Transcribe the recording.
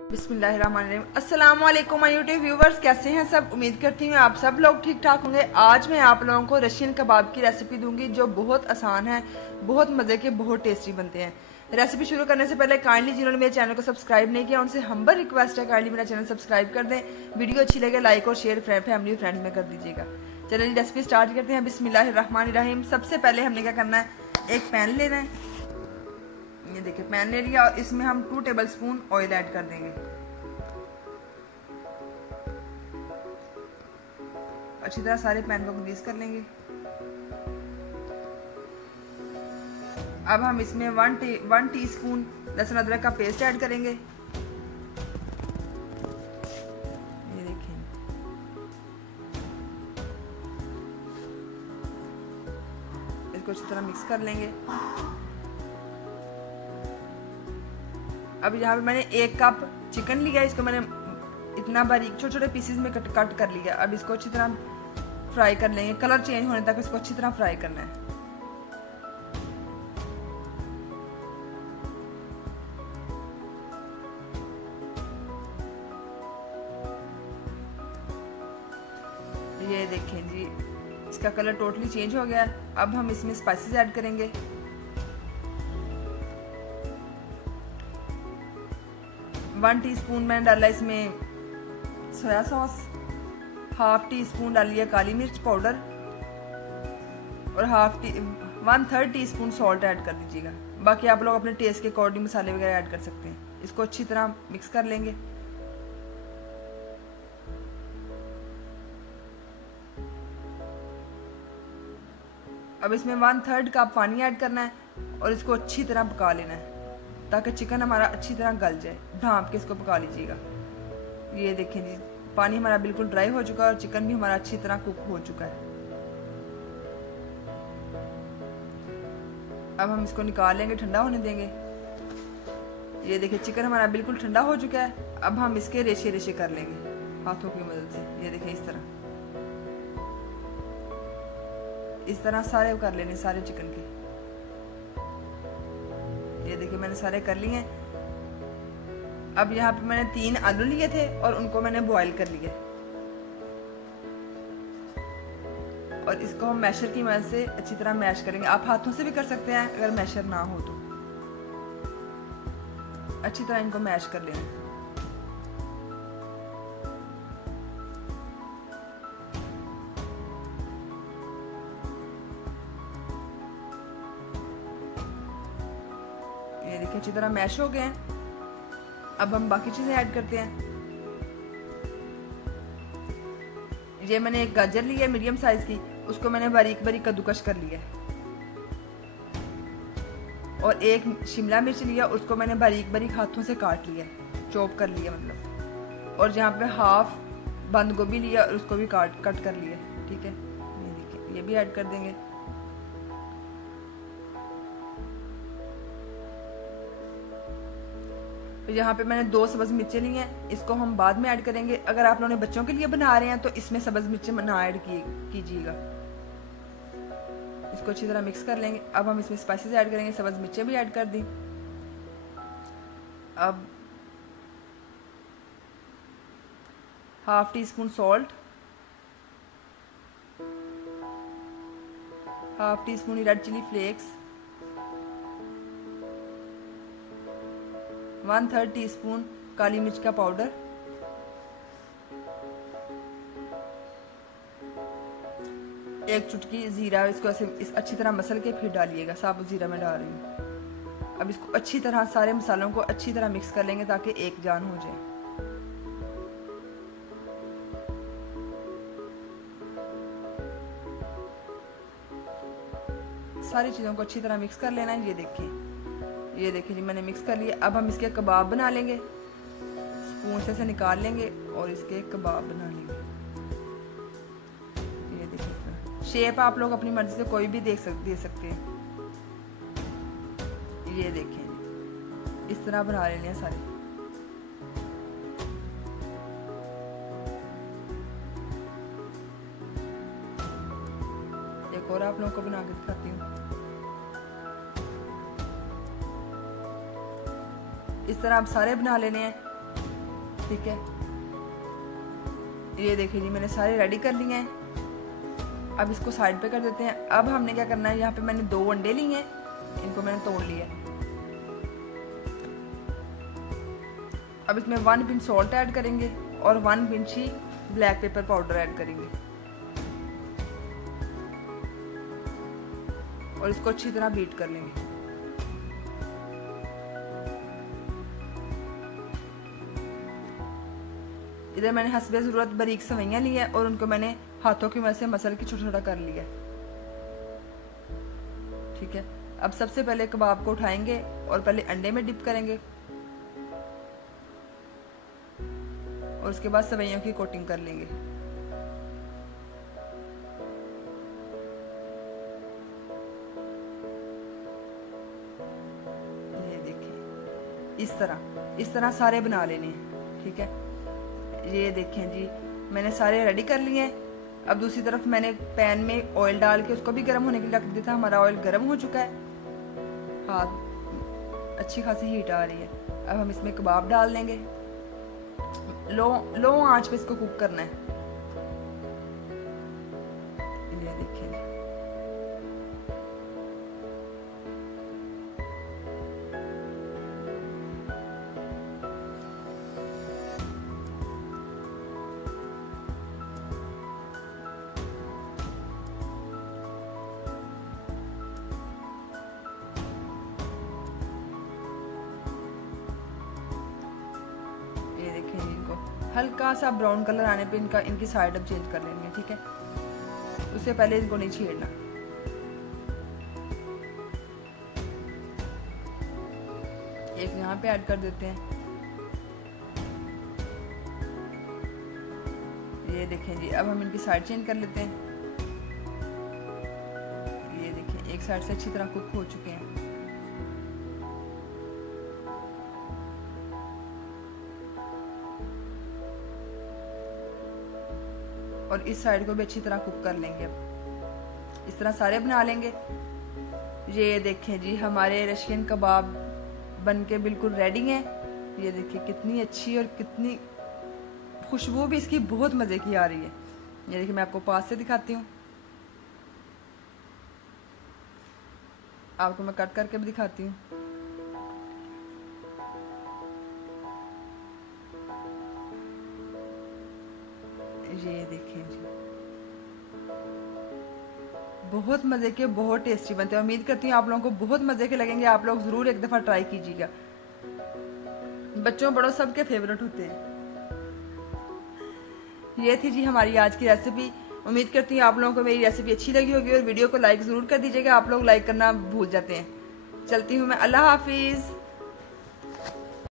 बिस्मिल्लाहिर्रहमानिर्रहीम। अस्सलाम वालेकुम माय यूट्यूब व्यूवर्स, कैसे हैं सब। उम्मीद करती हूँ आप सब लोग ठीक ठाक होंगे। आज मैं आप लोगों को रशियन कबाब की रेसिपी दूंगी जो बहुत आसान है, बहुत मज़े के, बहुत टेस्टी बनते हैं। रेसिपी शुरू करने से पहले काइंडली जिन्होंने मेरे चैनल को सब्सक्राइब नहीं किया उनसे हम्बल रिक्वेस्ट है, काइंडली मेरा चैनल सब्सक्राइब कर दें। वीडियो अच्छी लगे लाइक और शेयर फैमिली फ्रेंड्स में कर दीजिएगा। चलिए रेसिपी स्टार्ट करते हैं। बिस्मिल्लाहिर्रहमानिर्रहीम। सबसे पहले हमने क्या करना है, एक पैन लेना है। ये देखिए पैन ले लिया और इसमें हम 2 टेबलस्पून ऑयल ऐड कर देंगे। अच्छी तरह सारे पैन को ग्रीस कर लेंगे। अब हम इसमें 1 टीस्पून लहसुन अदरक का पेस्ट ऐड करेंगे। ये देखिए इसको अच्छी तरह मिक्स कर लेंगे। अब यहाँ पे मैंने 1 कप चिकन लिया, इसको मैंने इतना बारीक छोटे छोटे पीसेस में कट कर लिया। अब इसको अच्छी तरह फ्राई कर लेंगे, कलर चेंज होने तक इसको अच्छी तरह फ्राई करना है। ये देखें जी, इसका कलर टोटली चेंज हो गया। अब हम इसमें स्पाइसेस ऐड करेंगे। वन टीस्पून मैंने डाला इसमें सोया सॉस, 1/2 टीस्पून डाली है काली मिर्च पाउडर और 1/3 टीस्पून सॉल्ट ऐड कर दीजिएगा। बाकी आप लोग अपने टेस्ट के अकॉर्डिंग मसाले वगैरह ऐड कर सकते हैं। इसको अच्छी तरह मिक्स कर लेंगे। अब इसमें 1/3 कप पानी ऐड करना है और इसको अच्छी तरह पका लेना है ताकि चिकन हमारा अच्छी तरह गल जाए। ढाँप के इसको पका लीजिएगा। ये देखें जी, पानी हमारा बिल्कुल ड्राई हो चुका है और चिकन भी हमारा अच्छी तरह कुक हो चुका है। अब हम इसको निकाल लेंगे, ठंडा होने देंगे। ये देखिए चिकन हमारा बिल्कुल ठंडा हो चुका है। अब हम इसके रेशे रेशे कर लेंगे हाथों की मदद से। ये देखिए इस तरह सारे कर लेने, सारे चिकन के। ये देखिए मैंने सारे कर लिए हैं। अब यहाँ पे मैंने 3 आलू लिए थे और उनको मैंने बॉईल कर लिया और इसको हम मैशर की मदद से अच्छी तरह मैश करेंगे। आप हाथों से भी कर सकते हैं अगर मैशर ना हो तो। अच्छी तरह इनको मैश कर लेना। ये देखिए अच्छी तरह मैश हो गए हैं। अब हम बाकी चीजें ऐड करते हैं। ये मैंने एक गाजर ली है मीडियम साइज की, उसको मैंने बारीक बारीक कद्दूकश कर लिया है। और एक शिमला मिर्च लिया, उसको मैंने बारीक बारीक हाथों से काट लिया, चॉप कर लिया मतलब। और यहाँ पे 1/2 बंद गोभी लिया और उसको भी कट कर लिया। ठीक है, ये देखिए ये भी ऐड कर देंगे। तो यहाँ पे मैंने 2 सब्ज मिर्चें ली हैं, इसको हम बाद में ऐड करेंगे। अगर आप लोगों ने बच्चों के लिए बना रहे हैं तो इसमें सब्ज मिर्चें ना ऐड कीजिएगा। इसको अच्छी तरह मिक्स कर लेंगे। अब हम इसमें स्पाइसेस ऐड करेंगे। सब्ज मिर्चें भी ऐड कर दी। अब 1/2 teaspoon salt, 1/2 teaspoon red chilli flakes, 1/3 teaspoon काली मिर्च का पाउडर, 1 चुटकी जीरा। इसको ऐसे अच्छी तरह मसल के फिर डालिएगा। साबुत जीरा मैं डाल रही हूँ। अब इसको अच्छी तरह सारे मसालों को अच्छी तरह मिक्स कर लेंगे ताकि एक जान हो जाए। सारी चीज़ों को अच्छी तरह मिक्स कर लेना है। ये देखिए जी मैंने मिक्स कर लिया। अब हम इसके कबाब बना लेंगे। स्पून से इसे निकाल लेंगे और इसके कबाब बना लेंगे। ये देखिए शेप आप लोग अपनी मर्जी से कोई भी दे सकते हैं। ये देखें इस तरह बना लेने हैं सारे। एक और आप लोगों को बना के दिखाती हूँ। इस तरह आप सारे बना लेने हैं। ठीक है, ये देखिए जी मैंने सारे रेडी कर लिए हैं। अब इसको साइड पे कर देते हैं। अब हमने क्या करना है, यहाँ पे मैंने 2 अंडे लिए हैं, इनको मैंने तोड़ लिया। अब इसमें 1 पिंच सॉल्ट ऐड करेंगे और 1 पिंच ही ब्लैक पेपर पाउडर ऐड करेंगे और इसको अच्छी तरह बीट कर लेंगे। इधर मैंने हस्बे ज़रूरत बारीक सवैयाँ ली है और उनको मैंने हाथों की मदद से मसल के छोटा छोटा कर लिया। ठीक है, अब सबसे पहले कबाब को उठाएंगे और पहले अंडे में डिप करेंगे और उसके बाद सवैयों की कोटिंग कर लेंगे। ये देखिए इस तरह सारे बना लेने हैं। ठीक है, ये देखें जी मैंने सारे रेडी कर लिए हैं। अब दूसरी तरफ मैंने पैन में ऑयल डाल के उसको भी गर्म होने के लिए रख दिया था। हमारा ऑयल गर्म हो चुका है, हाँ अच्छी खासी हीट आ रही है। अब हम इसमें कबाब डाल देंगे। लो आंच पे इसको कुक करना है। ये देखिए इनको हल्का सा ब्राउन कलर आने पे इनकी साइड अब चेंज कर लेंगे। ठीक है, उससे पहले इनको नहीं छेड़ना। एक यहाँ पे ऐड कर देते हैं। ये देखें जी अब हम इनकी साइड चेंज कर लेते हैं। ये देखें एक साइड से अच्छी तरह कुक हो चुके हैं। और इस साइड को भी अच्छी तरह कुक कर लेंगे। अब इस तरह सारे बना लेंगे। ये देखें जी हमारे रशियन कबाब बनके बिल्कुल रेडी हैं। ये देखिए कितनी अच्छी और कितनी खुशबू भी इसकी बहुत मज़े की आ रही है। ये देखिए मैं आपको पास से दिखाती हूँ, आपको मैं कट करके भी दिखाती हूँ। ये देखें जी बहुत मज़े के, बहुत टेस्टी बनते हैं। उम्मीद करती हूँ आप लोगों को बहुत मज़े के लगेंगे। आप लोग ज़रूर एक दफ़ा ट्राई कीजिएगा, बच्चों बड़ों सबके फेवरेट होते हैं। ये थी जी हमारी आज की रेसिपी। उम्मीद करती हूँ आप लोगों को मेरी रेसिपी अच्छी लगी होगी और वीडियो को लाइक ज़रूर कर दीजिएगा। आप लोग लाइक करना भूल जाते हैं। चलती हूँ मैं, अल्लाह हाफिज़।